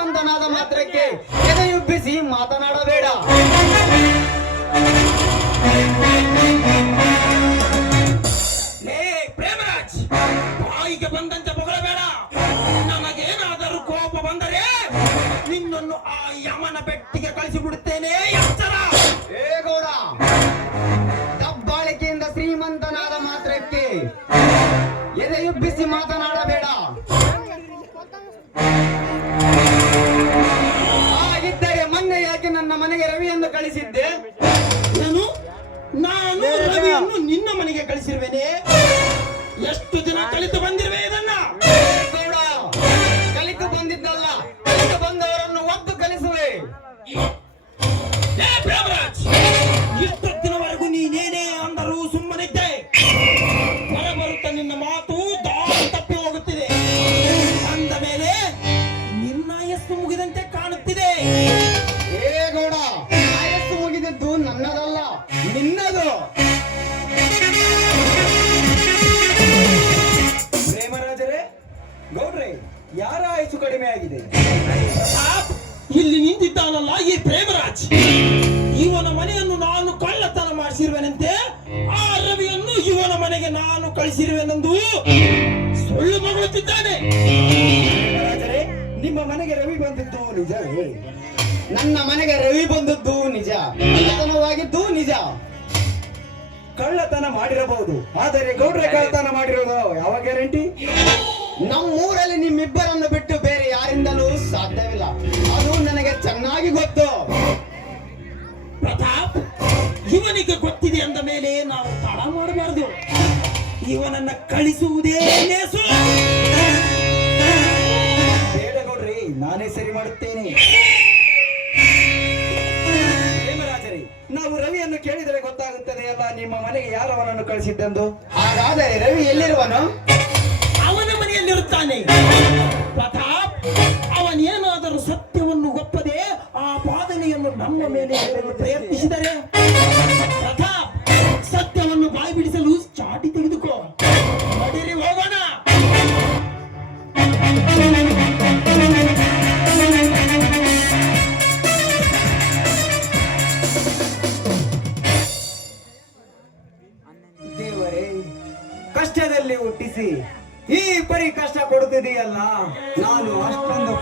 ಶ್ರೀಮಂತನಾದ ಮಾತ್ರಕ್ಕೆ ಎದೆಯುಬ್ಬಿಸಿ ಮಾತನಾಡಬೇಡ. ಪ್ರೇಮರಾಜ್, ಬಾಯಿಗೆ ಬಂದಂತೆ ಹೊಗಳಬೇಡ. ನನಗೇನಾದರೂ ಕೋಪ ಬಂದರೆ ನಿನ್ನನ್ನು ಆ ಯಮನ ಬೆಟ್ಟಿಗೆ ಕಳಿಸಿಬಿಡುತ್ತೇನೆ. ಎಚ್ಚರ. ಏ ಗೌಡ, ದಬ್ಬಾಳಿಕೆಯಿಂದ ಶ್ರೀಮಂತನಾದ ಮಾತ್ರಕ್ಕೆ ಎದೆಯುಬ್ಬಿಸಿ ಮಾತನಾಡಬೇಡ. ಹಾಗಿದ್ದರೆ ಮೊನ್ನೆ ಯಾಕೆ ನನ್ನ ಮನೆಗೆ ರವಿಯನ್ನು ಕಳಿಸಿದ್ದೆ? ನಾನು ರವಿಯನ್ನು ನಿನ್ನ ಮನೆಗೆ ಕಳಿಸಿರುವೇನೆ. ಎಷ್ಟು ದಿನ ಕಲಿತು ಬಂದಿರುವೆ ಇದನ್ನ? ಗೌಡ, ಕಲಿತು ಬಂದಿದ್ದಲ್ಲ, ಕಲಿತು ಬಂದವರನ್ನು ಒದ್ದು ಕಲಿಸುವೆ. ಪ್ರೇಮರಾಜ್, ಇಷ್ಟೊತ್ತಿನವರೆಗೂ ನೀನೇನೇ ಅಂದರೂ ಸುಮ್ಮನಿದ್ದೆ. ಬರಬರುತ್ತ ನಿನ್ನ ಮಾತು ದಾರಿ ತಪ್ಪಿ ಹೋಗುತ್ತಿದೆ. ಅಂದ ಮೇಲೆ ನಿನ್ನ ಆಯಸ್ಸು ಮುಗಿದಂತೆ ಕಾಣುತ್ತಿದೆ. ಏ ಗೌಡ, ಆಯಸ್ಸು ಮುಗಿದದ್ದು ನನ್ನದಲ್ಲ, ನಿನ್ನದು. ಪ್ರೇಮರಾಜರೇ, ಗೌಡ್ರೆ, ಯಾರ ಆಯಸ್ಸು ಕಡಿಮೆ ಆಗಿದೆ? ಇಲ್ಲಿ ನಿಂತಿದ್ದಾನಲ್ಲ ಈ ಪ್ರೇಮರಾಜ್, ಇವನ ಮನೆಯನ್ನು ನಾನು ಕಳ್ಳತನ ಮಾಡಿಸಿರುವೆನಂತೆ. ಆ ರವಿಯನ್ನು ಇವನ ಮನೆಗೆ ನಾನು ಕಳಿಸಿರುವೆನೆಂದು ಸುಳ್ಳು ಮಗುತ್ತಿದ್ದಾನೆ. ಪ್ರೇಮರಾಜರೇ, ನಿಮ್ಮ ಮನೆಗೆ ರವಿ ಬಂದಿದ್ದು ನಿಜವೇ? ನನ್ನ ಮನೆಗೆ ರವಿ ಬಂದದ್ದು ನಿಜ, ಕಳ್ಳತನವಾಗಿದ್ದು ನಿಜ. ಕಳ್ಳತನ ಮಾಡಿರಬಹುದು, ಆದರೆ ಗೌಡ್ರೆ ಕಳ್ಳತನ ಮಾಡಿರೋದು ಯಾವ ಗ್ಯಾರಂಟಿ? ನಮ್ಮೂರಲ್ಲಿ ನಿಮ್ಮಿಬ್ಬರನ್ನು ಬಿಟ್ಟು ಬೇರೆ ಯಾರಿಂದಲೂ ಸಾಧ್ಯವಿಲ್ಲ, ಅದು ನನಗೆ ಚೆನ್ನಾಗಿ ಗೊತ್ತು. ಪ್ರತಾಪ್, ಇವನಿಗೆ ಗೊತ್ತಿದೆ ಅಂದ ಮೇಲೆ ನಾವು ತಡ ಮಾಡಬಾರದು. ಇವನನ್ನ ಕಳಿಸುವುದೇ ಲೇಸು. ಬೇಡ ಗೌಡ್ರಿ, ನಾನೇ ಸರಿ ಮಾಡುತ್ತೇನೆ. ಪ್ರೇಮರಾಜರೇ, ನಾವು ರವಿಯನ್ನು ಕೇಳಿದರೆ ಗೊತ್ತಾಗುತ್ತದೆ ಅಲ್ಲ ನಿಮ್ಮ ಮನೆಗೆ ಯಾರವನನ್ನು ಕಳಿಸಿದ್ದೆಂದು. ಹಾಗಾದರೆ ರವಿ ಎಲ್ಲಿರುವನು? ಅವನ ಮನೆಯಲ್ಲಿರುತ್ತಾನೆ. ಪ್ರತಾಪ್, ಅವನೇನಾದರೂ ಸತ್ಯವನ್ನು ಒಪ್ಪದೆ ಆ ಪಾದನೆಯನ್ನು ನಮ್ಮ ಮೇಲೆ ಹೇಳಲು ಪ್ರಯತ್ನಿಸಿದರೆ, ಪ್ರತಾಪ್, ಸತ್ಯವನ್ನು ಬಾಯಿ ಬಿಡಿಸಲು ಚಾಟಿ ತೆಗೆದುಕೋ. ನಡೀರಿ ಹೋಗೋಣ. ದೇವರೇ, ಕಷ್ಟದಲ್ಲಿ ಹುಟ್ಟಿಸಿ ಈ ಪರಿ ಕಷ್ಟ ಕೊಡುತ್ತಿದೆಯಲ್ಲ, ನಾನು ಅಷ್ಟೊಂದು